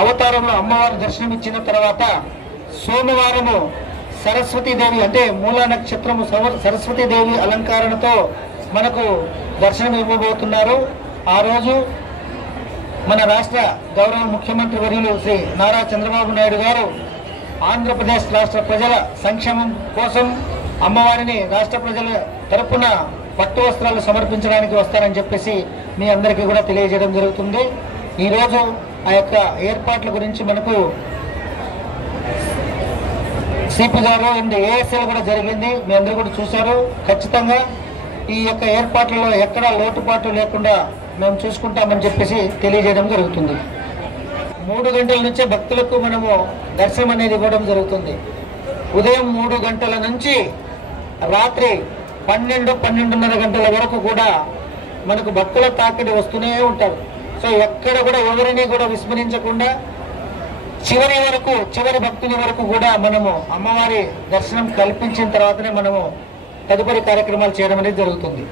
అవతారంలో అమ్మవారు దర్శనమిచ్చిన తర్వాత సోమవారము సరస్వతీదేవి అంటే మూలా నక్షత్రము సరస్వతీదేవి అలంకరణతో మనకు దర్శనం ఇవ్వబోతున్నారు. ఆ రోజు మన రాష్ట్ర గౌరవ ముఖ్యమంత్రి వర్యులు శ్రీ నారా చంద్రబాబు నాయుడు గారు ఆంధ్రప్రదేశ్ రాష్ట్ర ప్రజల సంక్షేమం కోసం అమ్మవారిని రాష్ట్ర ప్రజల తరపున పట్టు వస్త్రాలు సమర్పించడానికి వస్తారని చెప్పేసి మీ అందరికీ కూడా తెలియజేయడం జరుగుతుంది. ఈరోజు ఆ యొక్క ఏర్పాట్ల గురించి మనకు సిపి గారు అండ్ ఏఎస్ఎల్ కూడా జరిగింది, మీ అందరూ కూడా చూశారు. ఖచ్చితంగా ఈ యొక్క ఏర్పాట్లలో ఎక్కడా లోటుపాటు లేకుండా మేము చూసుకుంటామని చెప్పేసి తెలియజేయడం జరుగుతుంది. 3 గంటల నుంచే భక్తులకు మనము దర్శనం అనేది ఇవ్వడం జరుగుతుంది. ఉదయం 3 గంటల నుంచి రాత్రి 12-12:30 గంటల వరకు కూడా మనకు భక్తుల తాకిడి వస్తూనే ఉంటారు. సో ఎక్కడ కూడా ఎవరిని కూడా విస్మరించకుండా చివరి భక్తుని వరకు కూడా మనము అమ్మవారి దర్శనం కల్పించిన తర్వాతనే మనము తదుపరి కార్యక్రమాలు చేయడం అనేది జరుగుతుంది.